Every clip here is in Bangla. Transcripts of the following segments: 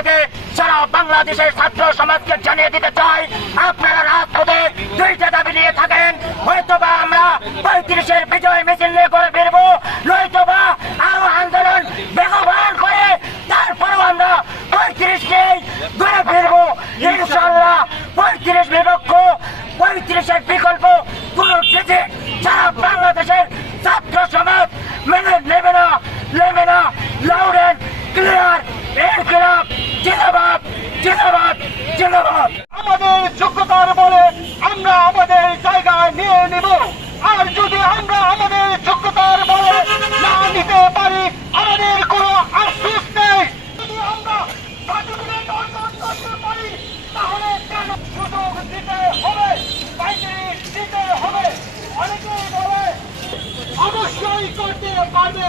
থেকে সারা বাংলাদেশের ছাত্র সমাজকে জানিয়ে দিতে চাই, আপনারা রাজপথে দুইটা দাবি নিয়ে থাকেন। হয়তোবা আমরা পঁয়ত্রিশের বিজয় মিছিল নিয়ে করে ফিরবো, নয়তোবা আরও আন্দোলন বেগবান করে তারপরেও আমরা পঁয়ত্রিশকেই ঘুরে ফিরবো ইনশাল্লাহ পঁয়ত্রিশ বিপক্ষ পঁয়ত্রিশের বিকল্প কোন কিছু সারা বাংলাদেশের ছাত্র সমাজ মেনে নেবে না নেবে না লাউড অ্যান্ড ক্লিয়ার ইনকিলাব জিন্দাবাদ জিন্দাবাদ জিন্দাবাদ আমাদের যোগ্যতার বলে আমরা আমাদের জায়গা নিয়ে নেব আর যদি আমরা আমাদের যোগ্যতার বলে না নিতে পারি আমাদের কোনো আফসোস নেই যদি আমরা সার্টিফিকেট অর্জন করতে পারি তাহলে কেন সুযোগ দিতে হবে পাইকারি দিতে হবে অনেকেই বলে অবশ্যই করতে পারবে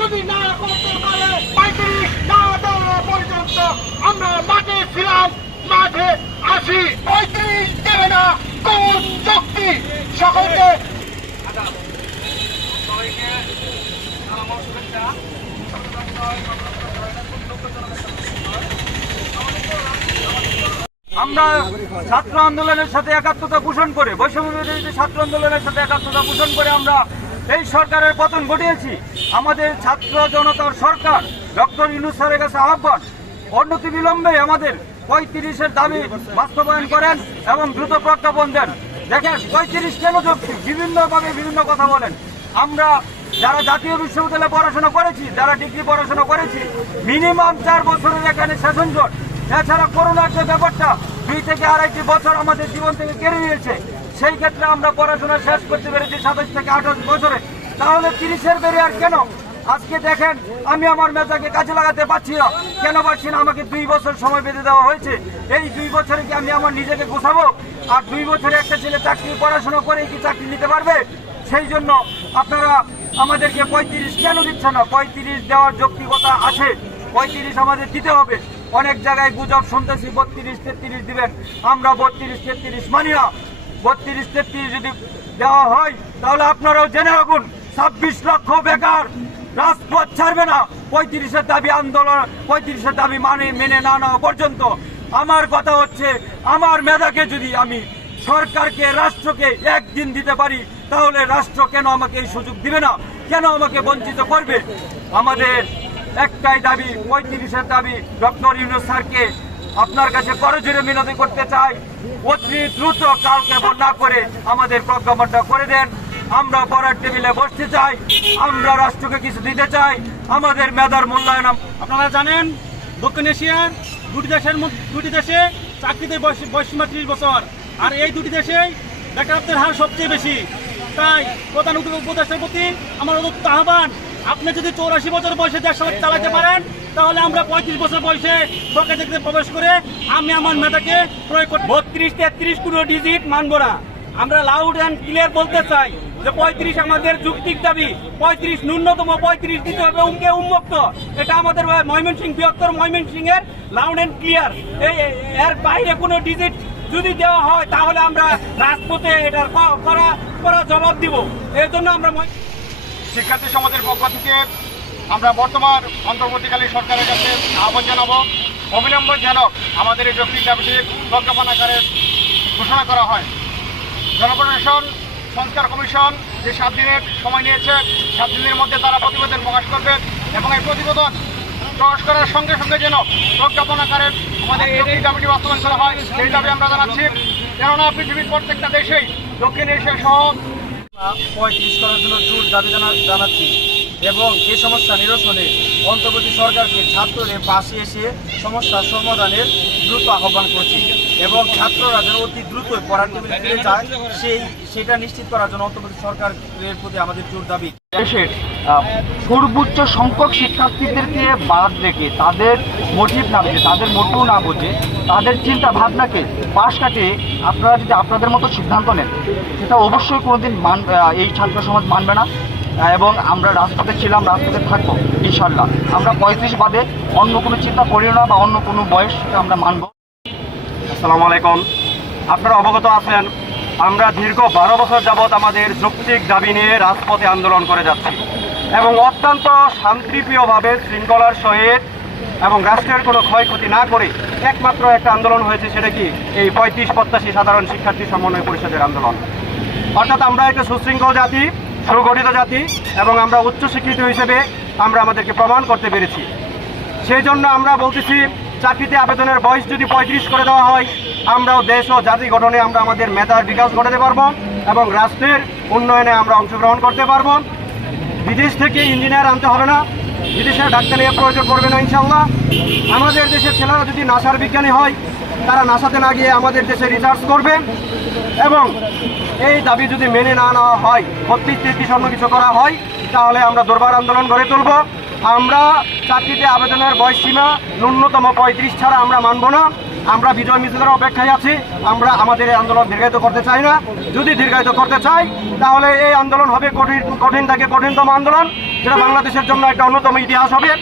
যদি না করতে পারে, পাইকারি না দেওয়া পর্যন্ত আমরা মাঠে ছিলাম, মাঠে আসি। পঁয়ত্রিশ দেবে না, কোন শক্তি সকলকে আমরা ছাত্র আন্দোলনের সাথে একাত্মতা পোষণ করে, বৈষম্য ছাত্র আন্দোলনের সাথে একাত্মতা পোষণ করে আমরা এই সরকারের পতন ঘটিয়েছি। আমাদের ছাত্র জনতার সরকার, ডক্টর ইউনুস স্যারের কাছে আহ্বান অন্যতি বিলম্বে আমাদের পঁয়ত্রিশের দাবি বাস্তবায়ন করেন এবং দ্রুত প্রজ্ঞাপন দেন। দেখেন, পঁয়ত্রিশ কেন যুক্তি বিভিন্নভাবে বিভিন্ন কথা বলেন। আমরা যারা জাতীয় বিশ্ববিদ্যালয়ে পড়াশোনা করেছি, যারা ডিগ্রি পড়াশোনা করেছি, মিনিমাম চার বছরের এখানে সেশন জট। এছাড়া করোনার যে ব্যাপারটা, দুই থেকে আড়াইটি বছর আমাদের জীবন থেকে কেড়ে নিয়েছে। সেই ক্ষেত্রে আমরা পড়াশোনা শেষ করতে পেরেছি সাতাশ থেকে আঠাশ বছরে। তাহলে তিরিশের বেরিয়ার কেন? আজকে দেখেন, আমি আমার মেজাকে কাজে লাগাতে পারছি না। কেন পারছি না? আমাকে দুই বছর সময় বেঁধে দেওয়া হয়েছে। এই দুই বছরে কি আমি আমার নিজেকে গোছাবো? আর দুই বছরে একটা ছেলে চাকরি, পড়াশোনা করে কি চাকরি নিতে পারবে? সেই জন্য আপনারা আমাদেরকে পঁয়ত্রিশ কেন দিচ্ছে না? পঁয়ত্রিশ দেওয়ার যৌক্তিকতা আছে। পঁয়ত্রিশ আমাদের দিতে হবে। অনেক জায়গায় গুজব শুনতেছি, বত্রিশ তেত্রিশ দিবেন। আমরা বত্রিশ তেত্রিশ মানি না। বত্রিশ তেত্রিশ যদি দেওয়া হয়, তাহলে আপনারাও জেনে রাখুন, ছাব্বিশ লক্ষ বেকার, রাজপথ ছাড়বে না। পঁয়ত্রিশের দাবি আন্দোলন, পঁয়ত্রিশের দাবি মানে মেনে না নেওয়া পর্যন্ত। আমার কথা হচ্ছে, আমার মেধাকে যদি আমি সরকারকে, রাষ্ট্রকে একদিন দিতে পারি, তাহলে রাষ্ট্র কেন আমাকে এই সুযোগ দিবে না? কেন আমাকে বঞ্চিত করবে? আমাদের একটাই দাবি, পঁয়ত্রিশের দাবি, ডক্টর ইউনুস স্যারকে আপনার কাছে করজোরে মিনতি করতে চাই। অতি দ্রুত কালকে না করে আমাদের প্রজ্ঞাপনটা করে দেন। আমরা পড়ার টেবিলে বসতে চাই। আমরা রাষ্ট্রকে কিছু দিতে চাই। আমাদের মেধার মূল্যায়ন আপনারা জানেন, দক্ষিণ এশিয়ার দুটি দেশের দুটি দেশে চাকরিতে বয়স বয়সীমা ত্রিশ বছর। আর এই দুটি দেশে বেকারত্বের হার সবচেয়ে বেশি। তাই প্রধান উপ- উপদেষ্টার প্রতি আমার অনুরোধ আহ্বান, আপনি যদি চৌরাশি বছর বয়সে দেশ চালাতে পারেন তাহলে আমরা পঁয়ত্রিশ বছর বয়সে সরকার চাকরিতে প্রবেশ করে আমি আমার মেধাকে প্রয়োগ করব বত্রিশ, তেত্রিশ কোনো ডিজিট মানবো না। আমরা লাউড অ্যান্ড ক্লিয়ার বলতে চাই যে পঁয়ত্রিশ আমাদের যুক্তিক দাবি। পঁয়ত্রিশ ন্যূনতম, পঁয়ত্রিশ দিতে হবে উমকে উন্মুক্ত। এটা আমাদের ময়মনসিং বৃহত্তর ময়মনসিং এর লাউড অ্যান্ড ক্লিয়ার এই, এর বাইরে কোনো ডিজিট যদি দেওয়া হয়, তাহলে আমরা রাজপথে এটার করা করা জবাব দিব। এর জন্য আমরা শিক্ষার্থী সমাজের পক্ষ থেকে আমরা বর্তমান অন্তর্বর্তীকালীন সরকারের কাছে আহ্বান জানাব। অবিলম্বে যেন আমাদের এই যৌক্তিক দাবিটি প্রজ্ঞাপন আকারে ঘোষণা করা হয়। জনপ্রশাসন, সংস্কার কমিশন যে সাত দিনের সময় নিয়েছে, সাত দিনের মধ্যে তারা প্রতিবেদন প্রকাশ করবে এবং এই প্রতিবেদন প্রকাশ করার সঙ্গে সঙ্গে যেন প্রজ্ঞাপন আকারে আমাদের এই দাবিটি বাস্তবায়ন করা হয়, সেই দাবি আমরা জানাচ্ছি। কেননা পৃথিবীর প্রত্যেকটা দেশেই দক্ষিণ এশিয়া সহ পঁয়ত্রিশ করার জন্য জোর দাবি জানা- জানাচ্ছি। এবং এই সমস্যা নিরসনে অন্তর্বর্তী সরকারকে ছাত্রদের পাশে এসে সমস্যার সমাধানের দ্রুত আহ্বান করছি এবং ছাত্ররা যেন অতি দ্রুত পড়ার টেবিলে ফিরে যায়, সেই, সেটা নিশ্চিত করার জন্য অন্তর্বর্তী সরকারের প্রতি আমাদের জোর দাবি। দেশের সর্বোচ্চ সংখ্যক শিক্ষার্থীদেরকে বাদ রেখে তাদের মোটিভ না বুঝে, তাদের মোটেও না বুঝে, তাদের চিন্তা ভাবনাকে পাশ কাটিয়ে আপনারা যদি আপনাদের মতো সিদ্ধান্ত নেন, সেটা অবশ্যই কোনোদিন মান এই ছাত্র সমাজ মানবে না। এবং আমরা রাজপথে ছিলাম, রাজপথে থাকব ইনশাল্লাহ আমরা পঁয়ত্রিশ বাদে অন্য কোনো চিন্তা করি না বা অন্য কোনো বয়স আমরা মানবো। আসসালামু আলাইকুম। আপনারা অবগত আছেন, আমরা দীর্ঘ বারো বছর যাবৎ আমাদের যৌক্তিক দাবি নিয়ে রাজপথে আন্দোলন করে যাচ্ছি এবং অত্যন্ত শান্তিপ্রিয়ভাবে, শৃঙ্খলার সহিত এবং রাষ্ট্রের কোনো ক্ষয়ক্ষতি না করে একমাত্র একটা আন্দোলন হয়েছে, সেটা কি? এই পঁয়ত্রিশ প্রত্যাশী সাধারণ শিক্ষার্থী সমন্বয় পরিষদের আন্দোলন। অর্থাৎ আমরা একটা সুশৃঙ্খল জাতি সুগঠিত জাতি এবং আমরা উচ্চ উচ্চশিক্ষিত হিসেবে আমরা আমাদেরকে প্রমাণ করতে পেরেছি। সেই জন্য আমরা বলতেছি, চাকরিতে আবেদনের বয়স যদি পঁয়ত্রিশ করে দেওয়া হয়, আমরাও দেশ ও জাতি গঠনে আমরা আমাদের মেধার বিকাশ ঘটাতে পারব এবং রাষ্ট্রের উন্নয়নে আমরা অংশগ্রহণ করতে পারব। বিদেশ থেকে ইঞ্জিনিয়ার আনতে হবে না। বিদেশের ডাক্তার নিয়ে প্রয়োজন পড়বে না ইনশাল্লাহ আমাদের দেশের ছেলেরা যদি নাসার বিজ্ঞানী হয় তারা নাসাতে না গিয়ে আমাদের দেশে রিসার্চ করবে। এবং এই দাবি যদি মেনে না নেওয়া হয়, বত্রিশ, তেত্রিশ অন্য কিছু করা হয়, তাহলে আমরা দুর্বার আন্দোলন গড়ে তুলব। আমরা চাকরিতে আবেদনের বয়স সীমা ন্যূনতম পঁয়ত্রিশ ছাড়া আমরা মানব না। আমরা বিজয় মিছিলের অপেক্ষায় আছি। আমরা আমাদের এই আন্দোলন দীর্ঘায়িত করতে চাই না। যদি দীর্ঘায়িত করতে চাই, তাহলে এই আন্দোলন হবে কঠিন কঠিন থেকে কঠিনতম আন্দোলন, যেটা বাংলাদেশের জন্য একটা অন্যতম ইতিহাস হবে।